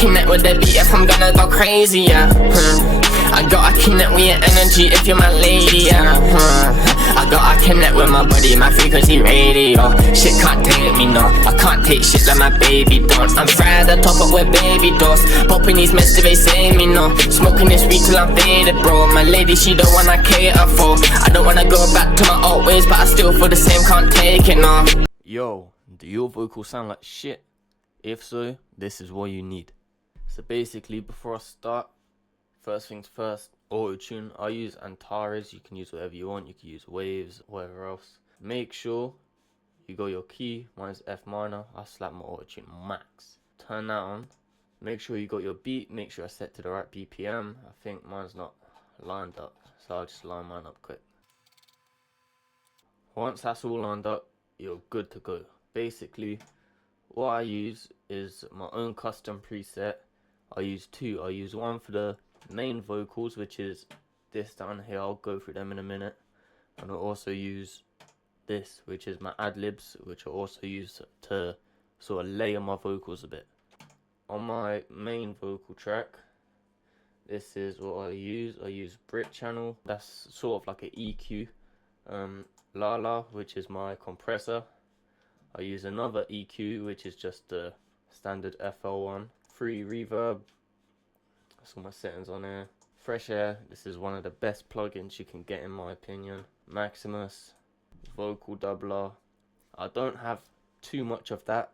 connect with the beat if I'm gonna go crazy, yeah. I gotta connect with your energy if you're my lady, yeah. I gotta connect with my body, my frequency radio. Shit can't take me, no. I can't take shit like my baby don't. I'm fried, I top up with baby dose. Popping these meds till they say me no. Smoking this weed till I'm faded, bro. My lady, she the one I cater for. I don't wanna go back to my old ways, but I still feel the same, can't take it, no. Yo, do your vocals sound like shit? If so, this is what you need. So basically, before I start, first things first, auto-tune. I use Antares. You can use whatever you want. You can use Waves, whatever else. Make sure you got your key. Mine's F minor. I slap my auto-tune max. Turn that on. Make sure you got your beat. Make sure I set to the right BPM. I think mine's not lined up, so I'll just line mine up quick. Once that's all lined up, you're good to go. Basically, what I use is my own custom preset. I use two. I use one for the main vocals, which is this down here. I'll go through them in a minute. And I'll also use this, which is my ad-libs, which I also use to sort of layer my vocals a bit. On my main vocal track, this is what I use. I use Brit Channel. That's sort of like an EQ. Lala, which is my compressor. I use another EQ, which is just the standard FL1. Free reverb. That's all my settings on here. Fresh Air. This is one of the best plugins you can get in my opinion. Maximus. Vocal doubler. I don't have too much of that,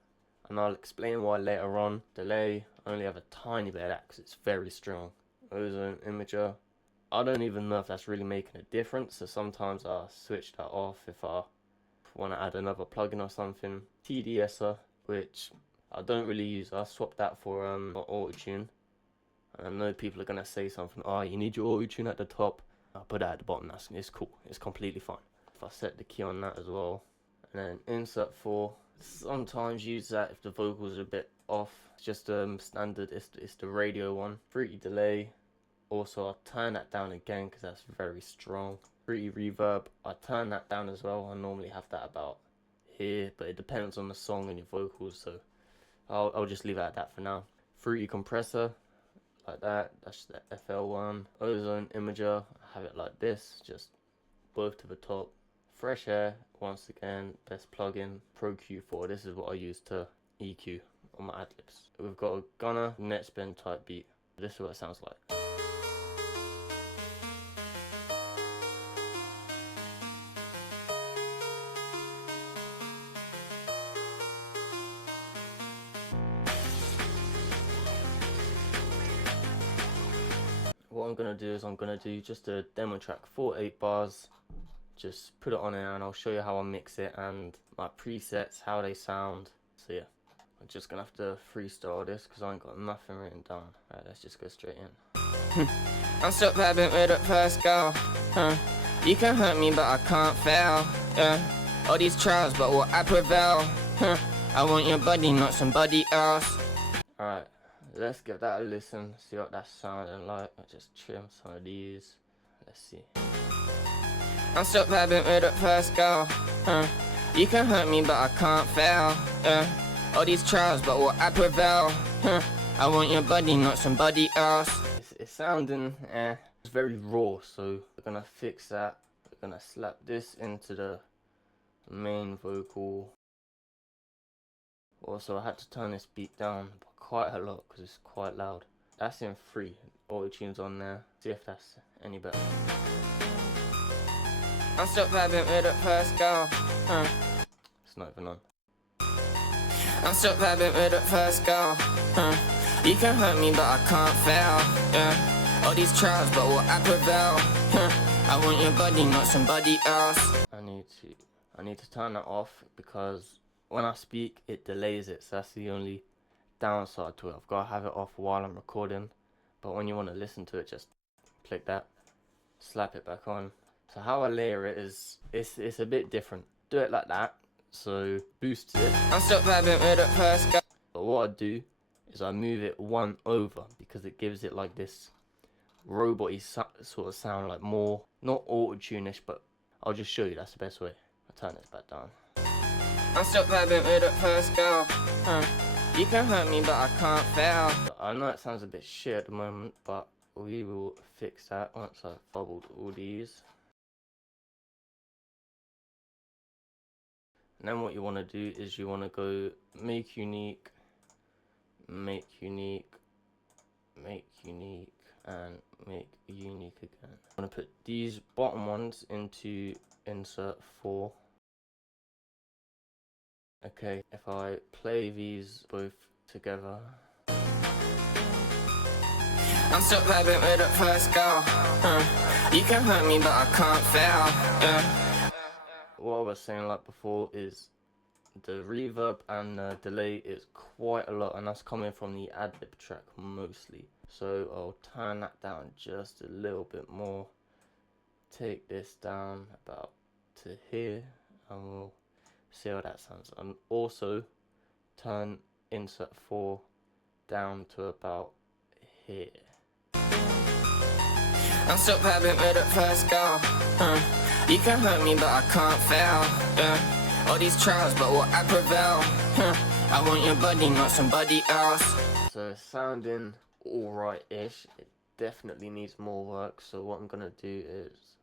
and I'll explain why later on. Delay. I only have a tiny bit of that because it's very strong. Ozone Imager. I don't even know if that's really making a difference, so sometimes I switch that off if I want to add another plugin or something. TDSer, which I don't really use. I swapped that for my auto-tune. And I know people are going to say something, oh, you need your auto-tune at the top. I'll put that at the bottom. It's cool. It's completely fine. If I set the key on that as well. And then insert 4. Sometimes use that if the vocals are a bit off. It's just standard. It's the radio one. Fruity delay. Also, I'll turn that down again because that's very strong. Fruity reverb. I turn that down as well. I normally have that about here, but it depends on the song and your vocals, so I'll just leave it at that for now. Fruity compressor, like that. That's the FL1. Ozone Imager. I have it like this, just both to the top. Fresh Air, once again, best plugin. Pro Q4. This is what I use to EQ on my ad-libs. We've got a Gunner net spin type beat. This is what it sounds like. What I'm going to do is I'm going to do just a demo track, 48 bars, just put it on there and I'll show you how I mix it and my presets, how they sound. So yeah, I'm just going to have to freestyle this because I ain't got nothing written down. Right, let's just go straight in. I'm still vibing with the first girl. You can hurt me but I can't fail. All these trials but will I prevail? I want your body, not somebody else. Alright. Let's give that a listen, see what that's sounding like. I'll just trim some of these. Let's see. I'm still vibing with the first girl. You can hurt me, but I can't fail. All these trials, but will I prevail? I want your body, not somebody else. It's sounding, it's very raw, so we're gonna fix that. We're gonna slap this into the main vocal. Also, I had to turn this beat down quite a lot because it's quite loud. That's in 3. Auto-tune's on there. See if that's any better. I'm still vibing with the first girl. It's not even on. I'm still vibing with the first girl. You can hurt me, but I can't fail. All these trials, but will I prevail? I want your body, not somebody else. I need to turn that off because when I speak, it delays it, so that's the only downside to it. I've got to have it off while I'm recording, but when you want to listen to it, just click that, slap it back on. So how I layer it is, it's a bit different. Do it like that, so boost it. I'm still vibing with the first guy. But what I do is I move it 1 over because it gives it like this robot-y sort of sound, like more, not auto-tune-ish, but I'll just show you that's the best way. I'll turn this back down. I'm still vibing with the first girl. You can hurt me, but I can't fail. I know it sounds a bit shit at the moment, but we will fix that once I've bubbled all these. And then what you want to do is you want to go make unique, make unique, make unique, and make unique again. I'm going to put these bottom ones into insert 4. Okay, if I play these both together. I'm so vibing with the first go. You can hurt me, but I can't fail. What I was saying like before is the reverb and the delay is quite a lot, and that's coming from the ad-lib track mostly. So I'll turn that down just a little bit more. Take this down about to here, and we'll see how that sounds. And also turn insert 4 down to about here. I'm so vibing with the first go. You can hurt me, but I can't fail. All these trials, but will I prevail? I want your body, not somebody else. So it's sounding alright-ish. It definitely needs more work. So what I'm gonna do is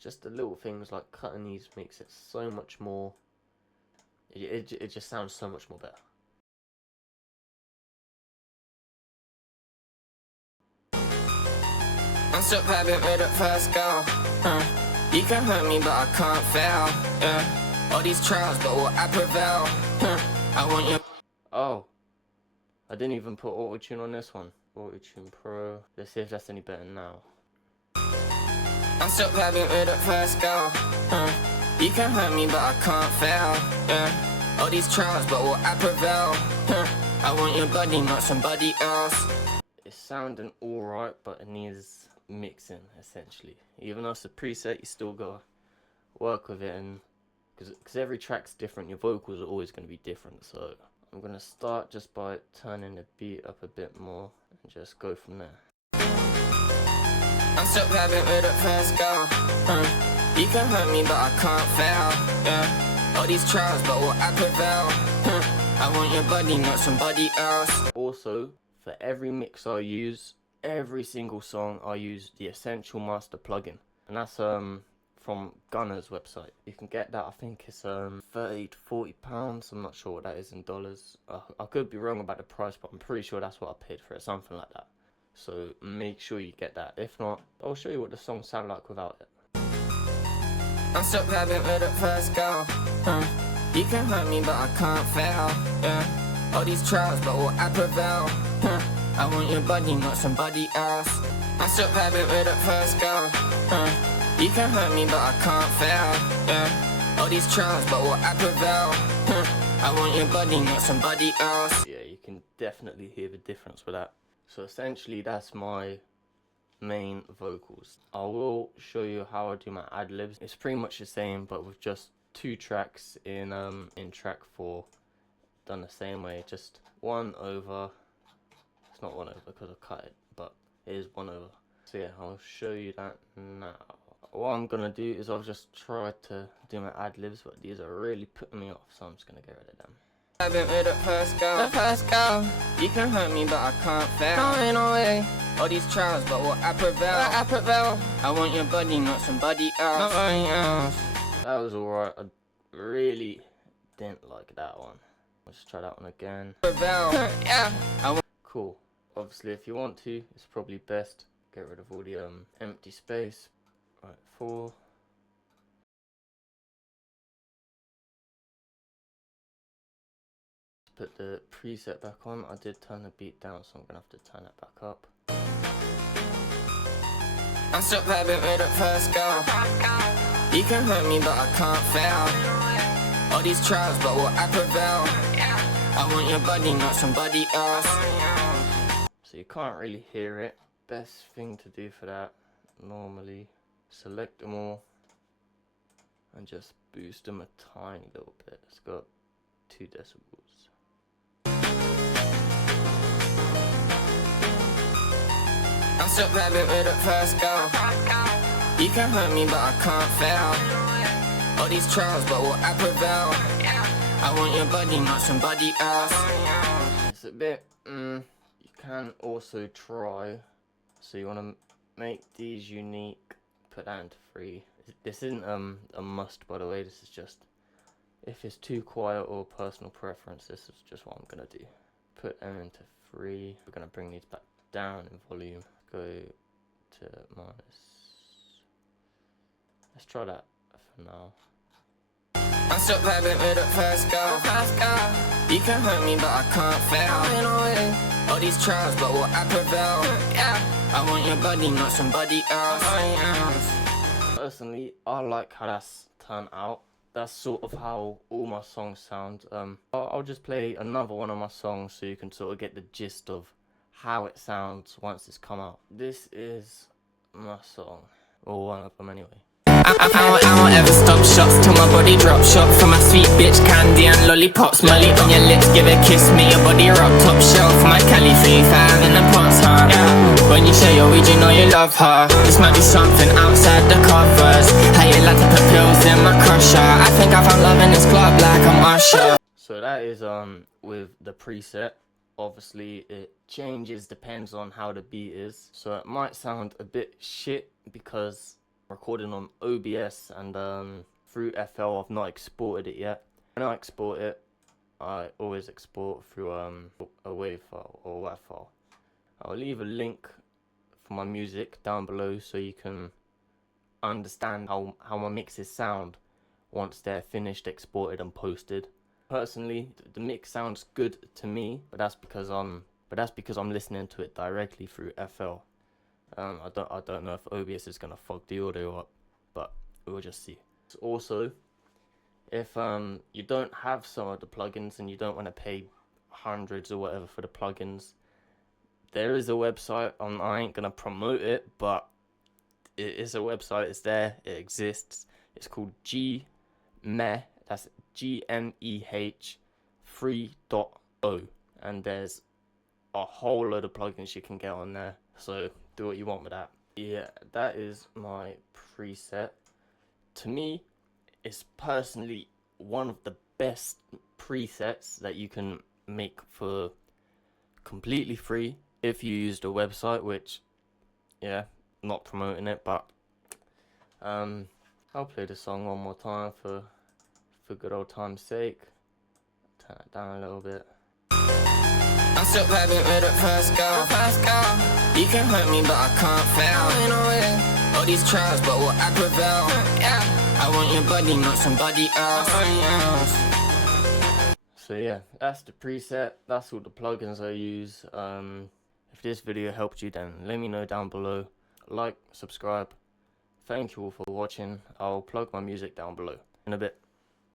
just the little things like cutting these makes it so much more. It just sounds so much more better. I'm so vibing with the first go. You can hurt me, but I can't fail. All these trials, but will I prevail? I want your. Oh, I didn't even put auto-tune on this one. Auto-tune Pro. Let's see if that's any better now. I'm so vibing with the first go. You can hurt me, but I can't fail. All these trials, but will I prevail? I want your body, not somebody else. It's sounding alright, but it needs mixing essentially. Even though it's a preset, you still gotta work with it, and because every track's different, your vocals are always going to be different. So I'm gonna start just by turning the beat up a bit more and just go from there. I'm so vibing with the first go. You can hurt me, but I can't fail. All these trials, but will I prevail? I want your body, not somebody else. Also, for every mix I use, every single song I use the Essential Master plugin, and that's from Gunner's website. You can get that, I think it's 30 to 40 pounds. I'm not sure what that is in dollars. I could be wrong about the price, but I'm pretty sure that's what I paid for it, something like that. So make sure you get that. If not, I'll show you what the songs sound like without it. I'm so vibing with the first go. You can hurt me, but I can't fail. All these trials, but will I prevail? I want your body, not somebody else. I'm so vibing with the first go. You can hurt me, but I can't fail. All these trials, but will I prevail? I want your body, not somebody else. Yeah, you can definitely hear the difference with that. So essentially that's my main vocals. I will show you how I do my ad-libs. It's pretty much the same, but with just 2 tracks in track 4 done the same way. Just 1 over. It's not 1 over because I cut it, but it is 1 over. So yeah, I'll show you that now. What I'm gonna do is I'll just try to do my ad-libs, but these are really putting me off, so I'm just gonna get rid of them. I've been with the first go. The first go. You can hurt me, but I can't fail. No, ain't no way. All these trials, but will I prevail? I prevail. I want your body, not somebody else. Nobody else. That was alright. I really didn't like that one. Let's try that one again. Prevail. Yeah. Cool. Obviously, if you want to, it's probably best get rid of all the empty space. Right, 4. Put the preset back on. I did turn the beat down, so I'm gonna have to turn it back up. I'm so vibing with the first go. You can hurt me, but I can't fail. All these trials, but will I prevail? I want your body, not somebody else. So you can't really hear it. Best thing to do for that, normally, select them all and just boost them a tiny little bit. Let's go up 2 decibels. I'm so vibing with the first go. You can hurt me, but I can't fail. All these trials, but will I prevail? I want your body, not somebody else. a bit, you can also try, so you want to make these unique, put that into 3. This isn't a must, by the way, this is just, if it's too quiet or personal preference, this is just what I'm going to do. Put them into 3, we're going to bring these back down in volume, go to minus, let's try that for now. I'm still vibing with the first go. You can hurt me, but I can't fail. All these trials, but will I prevail? Yeah, I want your body, not somebody else. Personally, I like how that's turned out. That's sort of how all my songs sound. I'll just play another one of my songs so you can sort of get the gist of how it sounds once it's come out. This is my song, or one of them anyway. I won't ever stop shots till my body drop shot for my sweet bitch candy and lollipops. Molly on your lips, give a kiss me, your body rock top shelf for my Cali 3-5 in the pots, huh? Yeah. When you share your weed, you know you love her. This might be something outside the covers. How you like to put pills in my crusher. I think I found love in this club like I'm Usher. So that is with the preset. Obviously it changes, depends on how the beat is. So it might sound a bit shit because recording on OBS and through FL. I've not exported it yet. When I export it, I always export through a WAV file or WAV file. I'll leave a link for my music down below so you can understand how my mixes sound once they're finished, exported and posted. Personally, the mix sounds good to me, but that's because I'm listening to it directly through FL. I don't know if OBS is gonna fuck the audio up, but we'll just see. Also, if you don't have some of the plugins and you don't want to pay hundreds or whatever for the plugins, there is a website. I ain't gonna promote it, but it is a website. It's there. It exists. It's called GMEH. That's GMEH 3.0, and there's a whole load of plugins you can get on there. So do what you want with that. Yeah, that is my preset. To me, it's personally one of the best presets that you can make for completely free if you used a website, which, yeah, not promoting it, but I'll play the song one more time for good old time's sake. Turn it down a little bit. I'm still vibing with the first go. You can hurt me, but I can't fail. All these trials, but will I prevail? Yeah, I want your body, not somebody else. So yeah, that's the preset. That's all the plugins I use. If this video helped you, then let me know down below. Like, subscribe. Thank you all for watching. I'll plug my music down below in a bit.